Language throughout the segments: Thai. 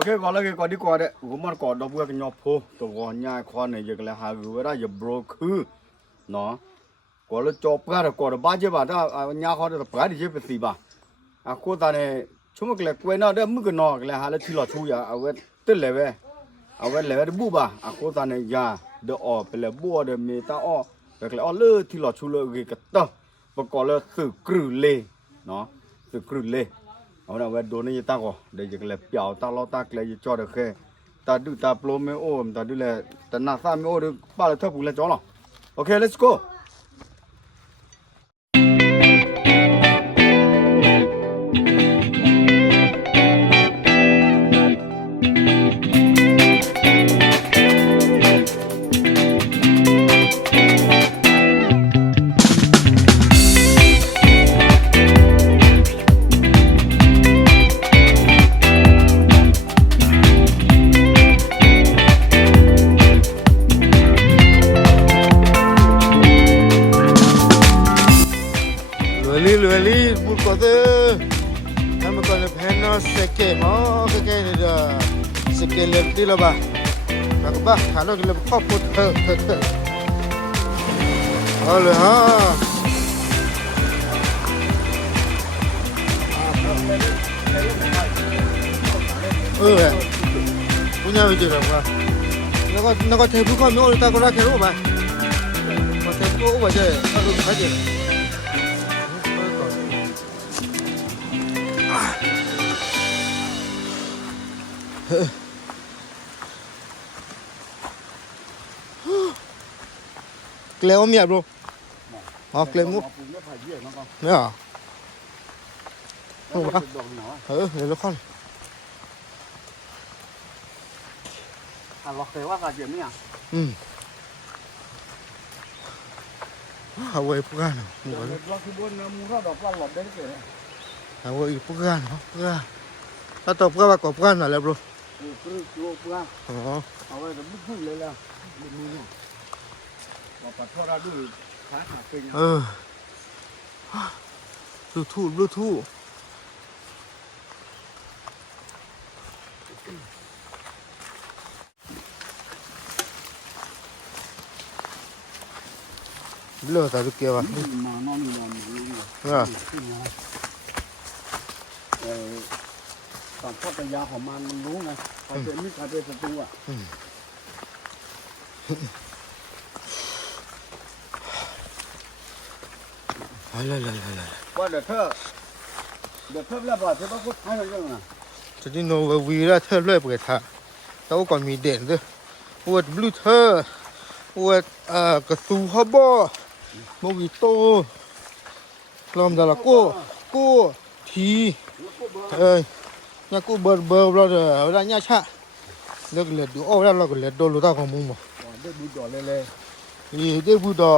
OK ก่อนเลยก่อนดีกว่าเด้อผมมันก่อนดอกบัวกันยอโพตัวง่ายคอนเนี่ยจะเลยหาอยู่เวลาจะบล็อกคือเนาะก่อนแล้วจบกันก่อนบ้าเจ็บบ้าถ้าง่ายคอนจะปลาดิเจ็บไปสิบ้าโคตรเนี่ยชั่วโมงเลยกวนน่ะเด้อมึงก็นอกเลยหาแล้วที่หลอดชูยาเอาไว้ตึ้งเลยเว้ยเอาไว้เลยบูบ้าโคตรเนี่ยยาเด้อออกไปเลยบัวเด้อเมตาอ้อไปเลยอ้อเลือที่หลอดชูเลยก็ต่อประกอบแล้วสึกกรื้อเลยเนาะสึกกรื้อเลยเอาหน้าเวทโดนนี่ตาก็เดี๋ยวจะเลยเปียวตาล้อตาเลยจะจอดโอเคตาดูตาโปรไม่โอ้ตาดูเลยตาหน้าซ้ายไม่โอ้ดูป้าเลยทับกูเลยจ้อละโอเค let's go Luli, buat kata, kami kena pena seke, seke ni dah, seke lebih lah bah, nak bah, kalau kita kau put, oleh ha, punya video apa? Nak tebu kau ni orang tak kau nak tebu bah, kau tebu apa je, aku saja. Kleo miệt bro. Kleo mút. Đấy à? Không bác. Để nó con. Lọt kéo qua cả chuyện này à? Hawaii pugan. Lọt cái buôn mua rau đỏ qua lọt đấy kìa. Hawaii pugan, pugan. Ta tập pugan có pugan là bro. Pugan. Hawaii nó bút bút lên là. Mà phải cho ra đuổi khá khá kinh. Bluetooth. Belum tak fikir apa. Ya. ตอนพัทยาของมันรู้ไงใครเป็นมิตรใครเป็นศัตรูอ่ะว่าเดี๋ยวเธอแล้วบอกเธอว่าพูดให้เราเรื่องอ่ะ จะได้โน้ตวีแล้วเธอเลื่อยไปท่าแล้วก่อนมีเด่นด้วยอวดบลูเธออวดกระสูฮับบอโมวิโต้ลอมดาลาโก้ทีเนี่ยกูเบอร์เราเดี๋ยวเราเนี่ยชะเลิกเล็ดดูโอ้แล้วเราก็เล็ดโดนลูกตาของมึงบ่ ได้บูดอเลย ได้บูดอ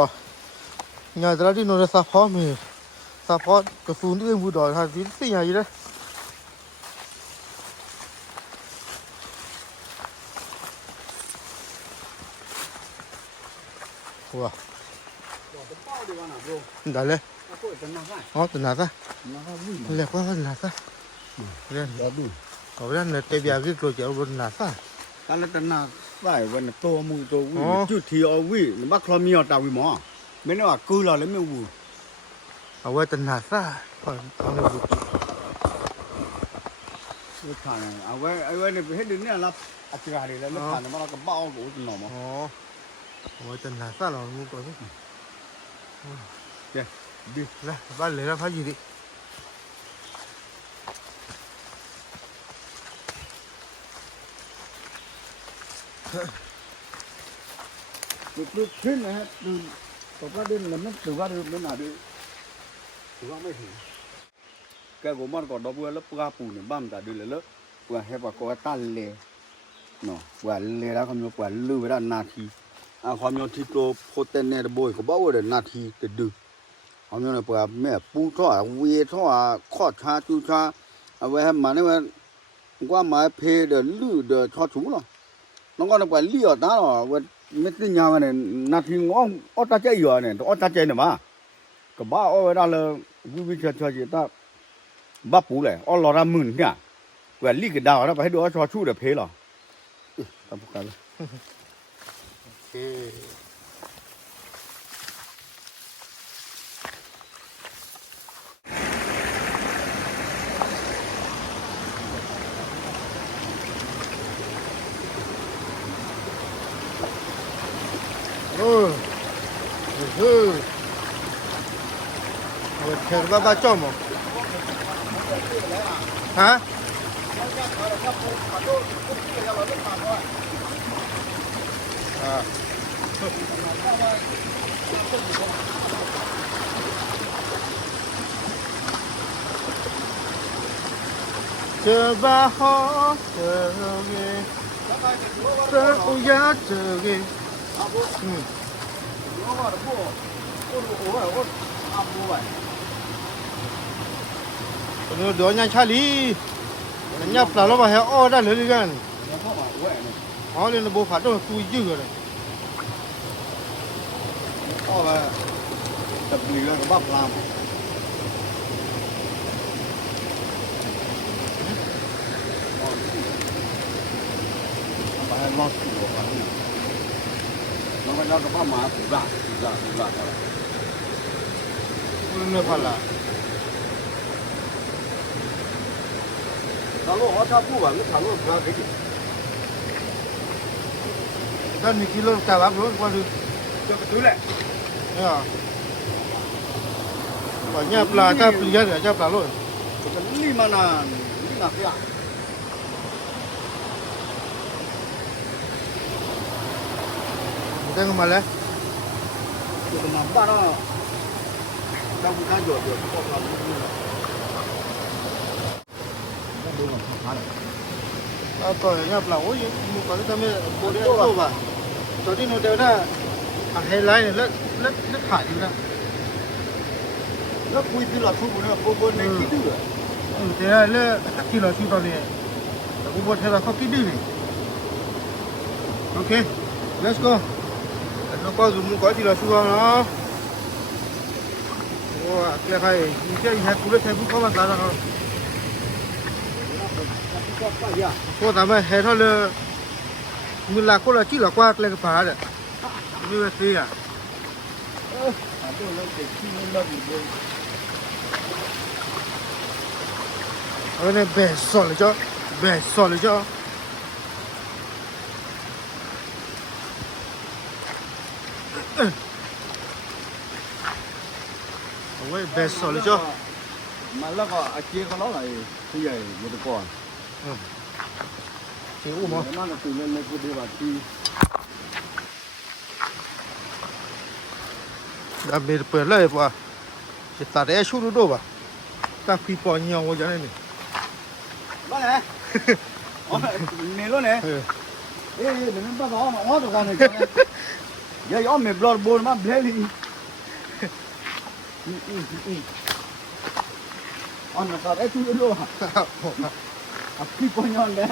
เนี่ยแต่ละที่โน้ตซัพพอร์ตมีซัพพอร์ตกระสูที่บูดอท่าที่สิ่งอย่างนี้เลยว้าได้เลยอ๋อตัวหนาซะเล็กว่าหนาซะเรื่องเขาเรื่องเนี่ยเตะยากี่ตัวเจ้าบนหนาซะ การเล่นหน้าใส่วันตัวมือตัววิ่งจุดที่เอาวิ่งบักคลอมีเอาตาวิ่งหมอไม่ได้ว่ากูเราเลยไม่วิ่ง เอาไว้ตัวหนาซะเอาเลยบุก ลูกค้าเอาไว้เนี่ยไปให้ดึงเนี่ยรับอาจารย์เลยแล้วลูกค้าเนี่ยมันก็เบ้ากูหน่อมั้ง อ๋อเอาไว้ตัวหนาซะเรามึงก่อนสิ เดี๋ยวดิ แล้วบ้านเลยแล้วพักอยู่ดิ ดูขึ้นนะฮะดูตกว่าเดินแล้วมันถือว่าเดินไม่หนาดิถือว่าไม่ถึงแกกูมันก็ดอกบัวแล้วปลาปูเนี่ยบ้ามแต่ดูเลยแล้วปลาเห็บก็ตันเลยเนาะปลาเลยแล้วเขามีปลาลื้อไว้ได้นาทีเขามีที่โตโพเทนเนอร์บอยเขาบอกว่าเดินนาทีจะดูเขามีปลาแม่ปูท่อเวท่อข้อชาจูชาเอาไว้ให้มันนี่มันว่าหมายเพเดินลื้อเดินทอดสูงเนาะน้องก็ปลาเลี้ยวตาเนาะว่าไม่ติดยาวเนี่ยนาทีงออตาใจอยู่เนี่ยออตาใจเนี่ยมาก็บ้าเอาไว้ได้เลยวิเศษเฉยๆตาบ้าปูเลยอ๋อหล่อละหมื่นเนี่ย เวลลี่กระดาวนะไปให้ดูว่าชอชู้เดี๋ยวเพลหรอทำกันเลย โอเคโอ้โหเอาเถอะบ้าๆจ้อมเหรอฮะอ่า 这把好的给，这乌鸦这给，我多年查理，人家打了把还熬着了的人，熬的那不怕这输一个人，เอาไปจับเหลือกับบ้าพลามไปให้รอดตัวกันแล้วก็ยอดกับบ้าหมาถูกละอะไร 不能怕了， ถ้าลูกเขาชอบพูดแบบนี้ถ้าลูกเขาคิด 但你记录干完不我就， จะไปซื้อแหละ 哎呀，把人家不拉，咱不接人家不拉了， จะรีมานานนี่หนักเนี่ย 你这个嘛嘞？ จะเป็นน้ำบ้านอ่ะจำการหยดพวกเราไม่รู้หรอกต้องดูมันทำอะไร 啊，到人家不拉，我也没搞得他们过得多吧，昨天我在那，啊，还来呢，那看的呢。 แล้วคุยที่เราทุกคนเนี่ยโบในที่ดื้อ แต่แล้วที่เราที่ตอนนี้อุบลเทราเขาคิดดีโอเค let's go แล้วก็dùng cóที่เราช่วยเนาะว้าแค่ใครยิ่งแค่ยิ่งให้กูเลยใช้ผู้เข้ามาตลอด ก็ไปอ่ะ พวกทำไมให้เขาเลยมือหลักคนละที่หลักว่าเลยก็ผ่านเลยนี่ว่าสิอ่ะ ตัวเราเด็กที่ไม่เลิกอยู่เลย เอาเนี่ยแบกสอนเลยจ้ะแบกสอนเลยจ้ะเอาไว้แบกสอนเลยจ้ะ มาแล้วก็อาเจียเขาแล้วอะไรที่ใหญ่ยุทธก่อน เสียอุ้มเหรอ นั่นก็ตื่นเล่นในกูดีว่าที่ ดาเมจเปิดเลยป่ะจะตัดได้ชูดูดูป่ะตั้งพี่ปอเงี้ยวอย่างนี้ บ้านไหนอ๋อเมล์เนี่ยเอ๊ะเดี๋ยวมันบ้าบ้ามาอ๋อตัวกันเลยอย่าย้อมเมล์บลอดบอลมาเบลลี่อ๋อนะครับไอ้ทุกอย่างอ่ะพี่ปอยอนเนี่ย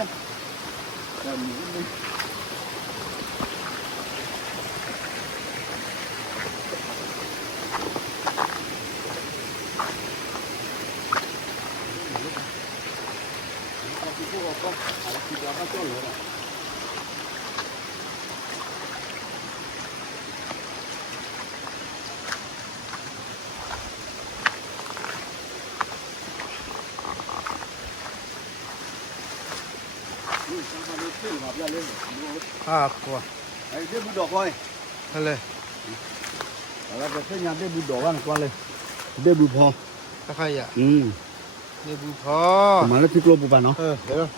ป่ะ ไอ้เด็กบุดอกคอย อะไร แล้วก็เส้นยางเด็กบุดอกกันก่อนเลยเด็กบุพอ ตะไคร้อ่ะ นี่บูพอ มาแล้วที่กลัวบุปผาเนาะ เดี๋ยว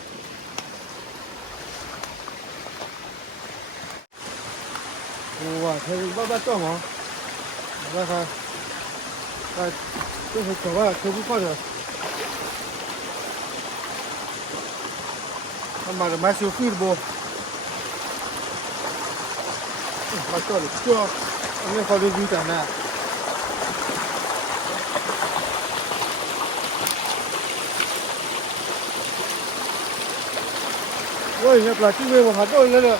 โอ้ว่ะเธอบ้าจ้องเหรอบ้าค่ะบ้าก็คือแต่ว่าเธอผู้พ่อเถอะทำมาแต่มาซิลฟี่โบมาตัวเด็กจ้าอันนี้เขาดูดีจังนะโอ้ยเนี่ยปลาที่เวมาหาโดนเลยเนี่ย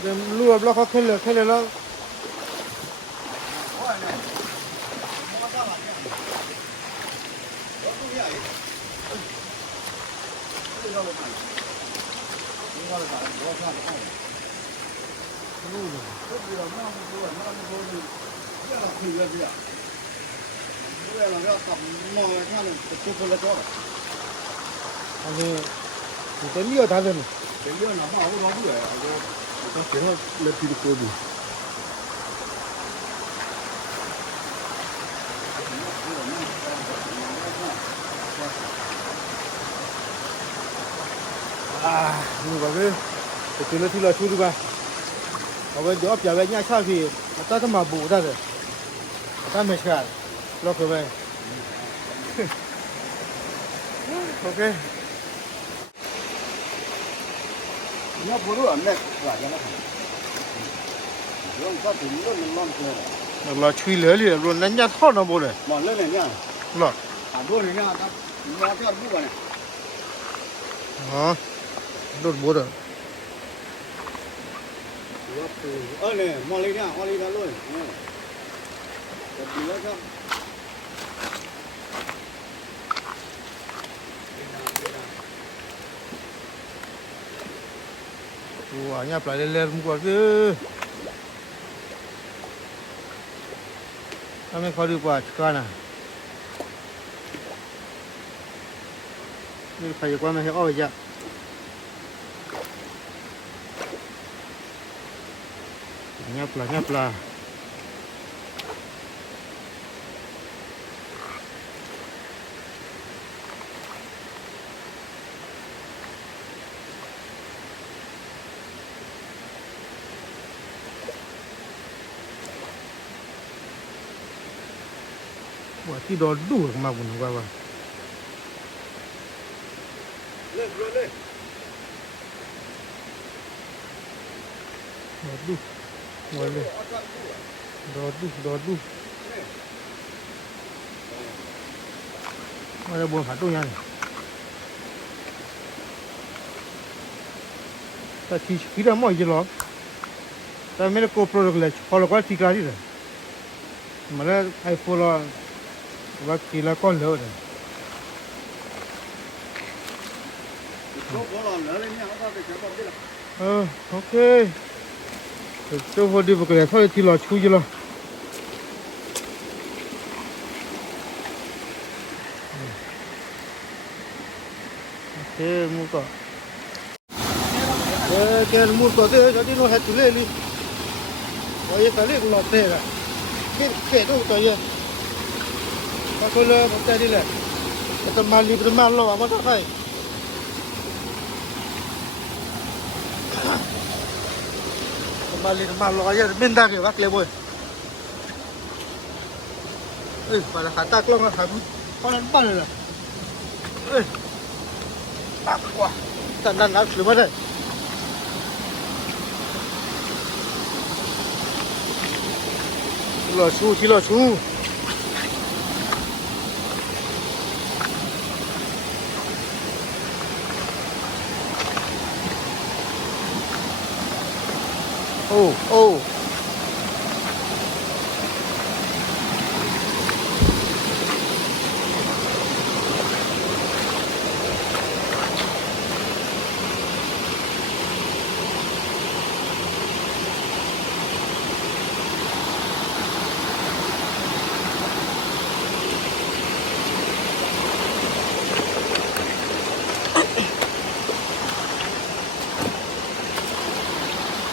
เดี๋ยวรวบแล้วเขาแค่เลยแล้ว อันนี้มันจะเลี้ยวทางเดิน นี่ก็คือตัวเลือกที่เราชูดีกว่าเอาไว้เดี๋ยวจะไปย่าชาพี่ถ้าจะมาบูได้เลยถ้าไม่ใช่เราคือไปโอเค 你要不是俺那咋的了？不用他顶着能浪车了， เราช่วยเหลือเลยรวนนั้นยาทอดนะโบเลย 往那人家， หรอ 很多人家他往这不管呢， อ๋อโดดโบเลย 呢，往那边，往那边论，这比那个。 ตัวเนี่ยปลายเล็กๆมันก็คือถ้าไม่เขาดีกว่าชิคานะนี่ใครจะกว่าไม่ให้อ้อยจ้ะเนี่ยปลาเนี่ยปลาว่าที่โดนดูดมาบุญว่า 来来来， โดดดูว่าเลยโดดดูว่าจะบนขาตู้ยังแต่ที่เราไม่ยังหรอกแต่ไม่ได้โกโปรเลยพอเราก็ที่การที่เลยมาแล้วไอโฟนเราว่ากี่ละก้อนเลย 说过了，来了，你好，他在前边对了。 โอเคเจ้าพอดีบอกเลยถ้าที่เราช่วยเราโอเคมูก็แกมูก็เดี๋ยวที่เราให้ตุเล่ลิเราจะตะเล่ก็หลอดเท่ละเก๋ต้องตัวเยอะบางคนเลยผมใจดีเลยแต่มาลีเป็นมาล้อมาทักให้Balik malu aja, minta ke bak leboy. Pada kata kelong lah, kanan bal lah. Tak kuah, tandan harus lebih deh. Silo su. Oh.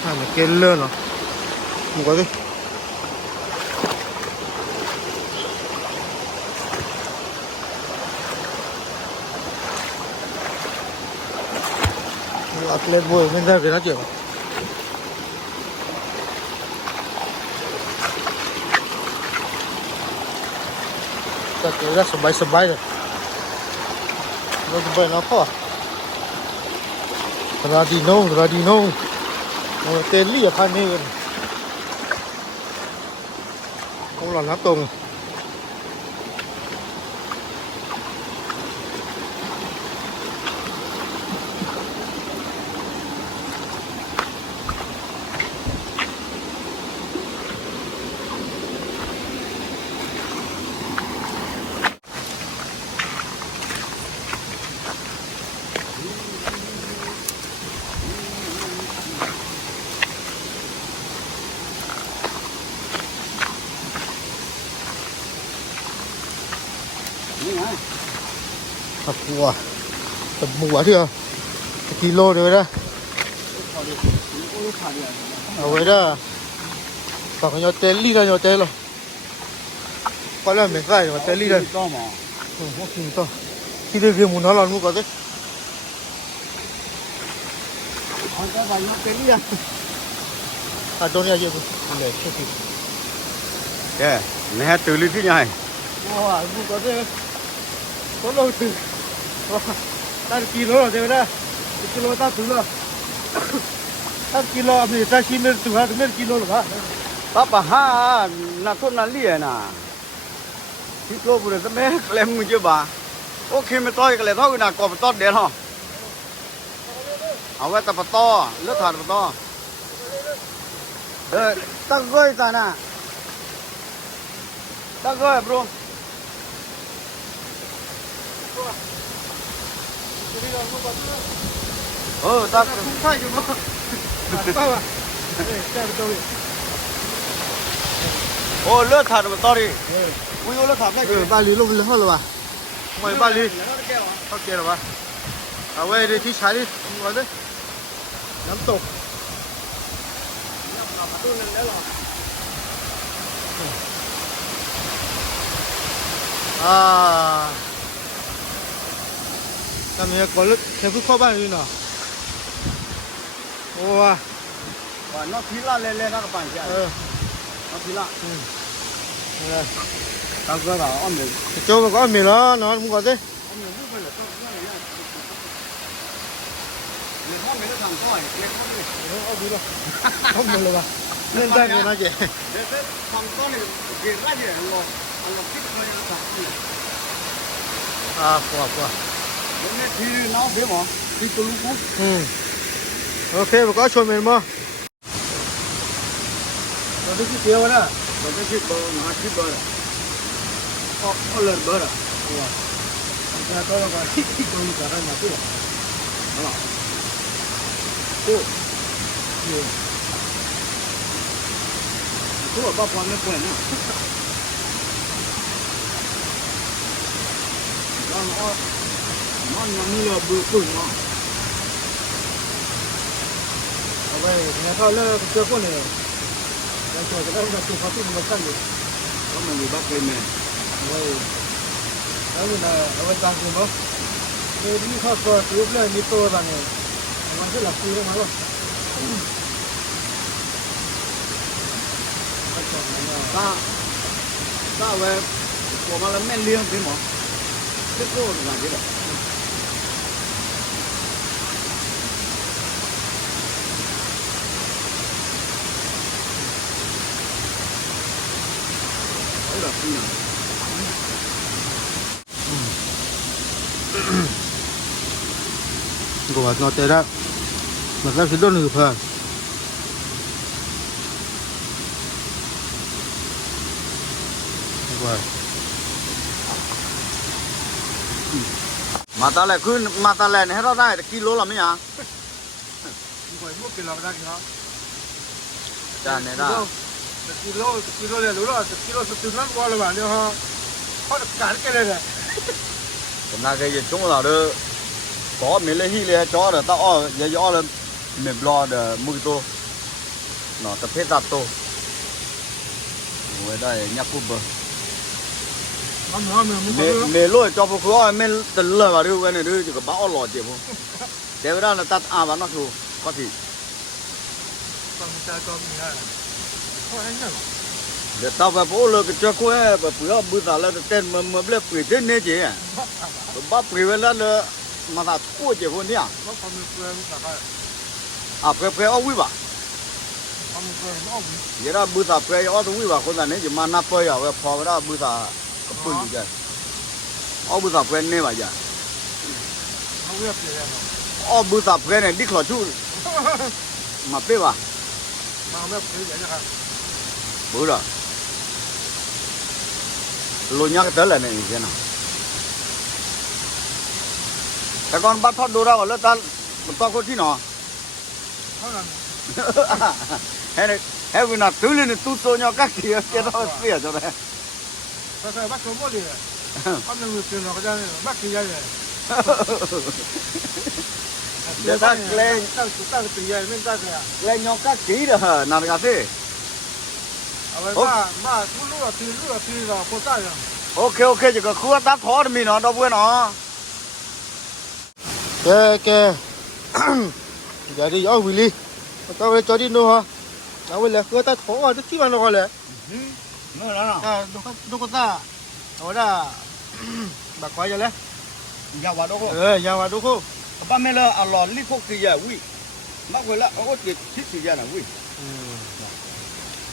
Này cái lơ nó không có gì lật lên vui nên ra về nó chịu ta cứ ra sờ bay rồi nó khó Radino tên lý ở phan này không là lá tùng ผักบัวตับบัวเถอะกิโลเดียวนะเอาไว้ได้ตักยอเตลี่ได้ยอเตลี่ก็แล้วไม่ใช่ยอเตลี่ได้โอ้โหกินต่อที่ได้เรียนมุนหลานมุกก็ได้ตัวนี้เยอะเลยโอเค แกแม่ตื่นลิ้นที่ใหญ่ ว้ามุกก็ได้ก็เราตื่นตั้งกิโลเดียวนะกิโลตั้งถึงแล้วตั้งกิโลมีตั้งชิมเลยถึงแล้วถึงกิโลหรือเปล่า ป้าป้าฮ่าน่าทุนน่าเลี้ยน่ะที่โลบุรีสมัยเล่มมือเจ้าบ่าโอเคไม่ต่อยกันเลยเท่ากันนะกอบต้นเดียวเนาะเอาไว้แต่ปะต้อเลือดถาดปะต้อตั้งก้อยตาน่ะตั้งก้อยบรูตั้ง ใช่อยู่มั้งป้าว่ะแก้ไปตัวนี้ โอ้เลือดถาดปะต้อดิอุ้ยเลือดถาดได้ บาลีลงเลยเหรอวะไม่บาลีเขาเกี่ยวหรอวะเอาไว้ในที่ใช้ดิมาดิน้ำตกทำยังไงก่อนลึกแค่เพิ่งเข้าบ้านอยู่เนาะโอ้ว่ะ ว่าน้องพีละเล่ๆนักปั่นใช่น้องพีละตั้งก้อยก็อ้อมเลย โจ้มันก็มีแล้วนอนมึงก่อนดิ เลี้ยงห้องไม่ได้ทำก้อยเลี้ยงห้องเลย เอาดีป่ะเอาหมดเลยวะเล่นได้ไหมนะเจ๊ เดี๋ยวทำก้อนเลยเกี่ยวกับเนี่ยเราคิดเขาจะสั่งนี่ กว่า เนี่ยทีน้องเบี้ยหมอที่ตัวลูกปุ๊บ โอเคมันก็ชวนเมนมั้งเราได้คิดเดียวนะ เราจะคิดเบอร์หาคิดเบอร์เอาเลิศเบอร์อ่ะ แต่ก็เราก็คิดตรงนี้กันนะพี่ ตัวบ้าพอไม่เปิดนะน้องยังมีเราเบื่อปุ่นเนาะ เอาไปเนี่ยเขาเลิกเจอคนเลยเราช่วยกันแล้วเราช่วยเขาที่มันกันอยู่ ก็มันอยู่บ้านเป็นแม่ เอาไว้แล้วนี่นะเอาไว้ตั้งคุณเนาะนี่เขาตัวทุบเลยมีตัวบ้างเนี่ยมันก็หลับตีได้ไหมวะ ถ้าเว้ยผมมาแล้วแม่เลี้ยงเป็นหมอเล็กโตหรือไงเด็กเอาละพี่นะ ก็ว่าน่าจะได้มันก็คือโดนหรือเปล่าว่า มาตาแหลกขึ้นมาตาแหลกให้เราได้กิโลละไม่ยัง หวยมุกกิโลได้ครับ จานเนี่ยได้ กิโลเลยรู้หรอกิโลสุดๆนั่นว่าเลยว่าเนี่ยฮะเขาจะการกันเลย ผมน่าจะยังช่วงเราเด้อcó mấy lấy hi lấy chó rồi tao o giờ gió lên mềm lo để mui tô nó tập hết đặt tô ngồi đây nhắc cúp bờ mê lôi cho phụ khó mê từng lời vào đưa cái này đưa chỉ có bão lò chịu không thế đó là tắt à và nó thu có gì để tao phải bố lơ cái cho cô ấy và bữa bữa giờ là tên mà bê quỷ tên nè chị bắt quỷ về là mà ta thua chỉคนเนี่ยà phải phải ở quý bà vậy đó bữa giờ phải ở quý bàคนนั้นเนี่ยจะมานับไปอ่ะพอก็ได้บữa giờก็ปุ่นอยู่ใจở bữa giờ phảiเนี่ยbàจ้ะở bữa giờ phảiเนี่ยดิขอชูมาเป๊ะป่ะbữa rồi lôi nhắc tới là này thế nàoแต่ก่อนบัดทอดดูเราแล้วตามันต้องคนที่หนอเฮ้ยเฮ้ยวินาตื้อเลยตู้โซนยอกักที่เจ้าเราเสียจังเลย ใช่บักสมบูรณ์เลยบักหนึ่งเดือนเราก็จะบักกี่ยัยเลย เดี๋ยวถ้าแกล้ง ตั้งตีใหญ่ไม่ตั้งเลยอ่ะ แกล้งยองกักกี้เด้อนั่นก็สิ เอาไว้มาทุลูกทีเราพอได้ยัง โอเคจะก็คือตัดทอดมีเนาะดอกบัวเนาะ แกอย่าดิเอาวิลี่เอาไว้จอดดิโน่ฮะเอาไว้เลยคือตัดท้องจะที่มันก็เลย นั่นแล้วเนาะ ดูก็ตาเอาได้บักไว้จะเลย อย่าว่าดอก อย่าว่าดูคู่ บ้านแม่ละอร่อยลิฟอกกี่ยาวิมากเวลาโอ้ติดทิศกี่ยานะวิ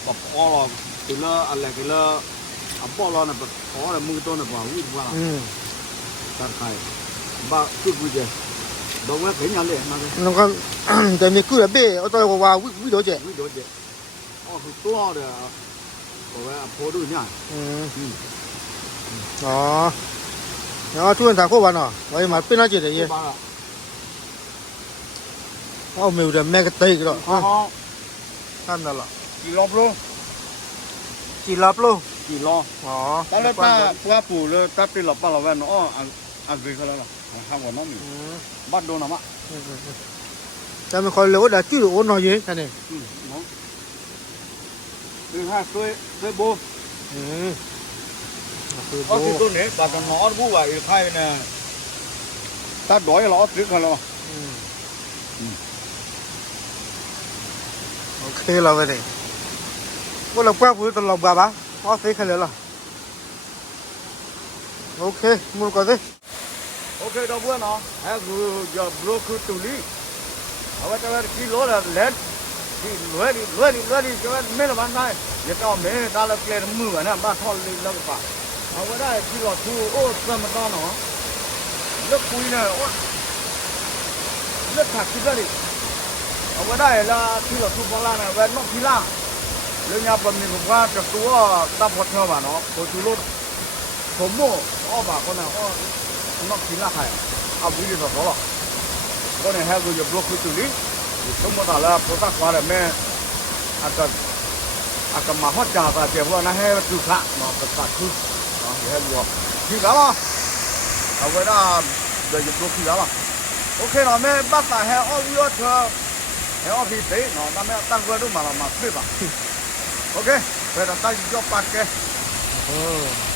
บอกพอเรากินละอะไรกินละอ่ะพอเราเนี่ยพอเรามือตัวเนี่ยว่าวิว่าตัดไข่บ้าจุดวิเจดอกว่าเห็นยังเลยนั่นเลย น้องก็แต่มีกู้เบ้เอาตัวว่าวิโดเจ วิโดเจอ๋อคือตัวเด้อบอกว่าพอดูเนี่ย อ๋อแล้วช่วยทางคู่วันเนาะไว้มาเป็นอะไรเดี๋ยว บ้า เอาไม่รู้แม่ก็ตีกันหรอก อ๋อ ท่านนั่นหรอ กี่รอบลูก จีรับลูก กี่รอบ อ๋อ ตอนแรกป้าปู่เลยตัดตีหลับป้าเราแว่นอ๋ออันกฤษเขาแล้วล่ะห้ามก่อนน้องมีบ้านโดนอ่ะมะ แต่ไม่ค่อยเร็วแต่จื้อโอนหน่อยเยอะแค่นี้ น้องคือห้าช่วยโบ คือ อ๋อที่ตัวนี้บ้านน้องผู้ว่าอีกใครเนี่ยตัดดอยเราตรึกเขาแล้ว โอเคเราไปดิว่าเราแป๊บพูดตลอดบ้าพอเสร็จแค่นี้ละโอเคมุดก่อนสิ โอเคดอกบัวเนาะไอ้กูจะบล็อกคือตุลีเอาไว้จะว่ากิโลละเล็ดที่รวยจะว่าไม่ละวันได้อย่าต้องเมย์ตาละเกลือมือนะบ้าทอดเลยแล้วก็ป่ะเอาไว้ได้กิโลทูโอ้สมตอนเนาะเลิกคุยเนี่ยโอ้เลิกถักคิดเลยเอาไว้ได้ละกิโลทูพลังเนี่ยแวนนกพิล่าเรื่องยาปมีผมว่าจะตัวตาพอดเท่าบ้านเนาะโคจูรถผมโม่อ้อบ่าคนน่ะอ้อนกพิล่าใครเอาบุหรี่ต่อหรอก็เนี่ยให้กูจะบล็อกคือตุลีสมมติว่าพอตักว่าแม่อาจจะมาฮอดจ่าตาเจ้าว่านะให้ตุขะมาตักคือเนาะให้บัวที่แล้วเอาไว้ได้เดี๋ยวจะบล็อกที่แล้วโอเคเนาะแม่บัตรให้อ้อวิวเธอให้อ้อพี่เตะเนาะแต่แม่ตั้งไว้ดูมาละมาคลิปโอเคเพื่อตั้งยอดปักแก Oh.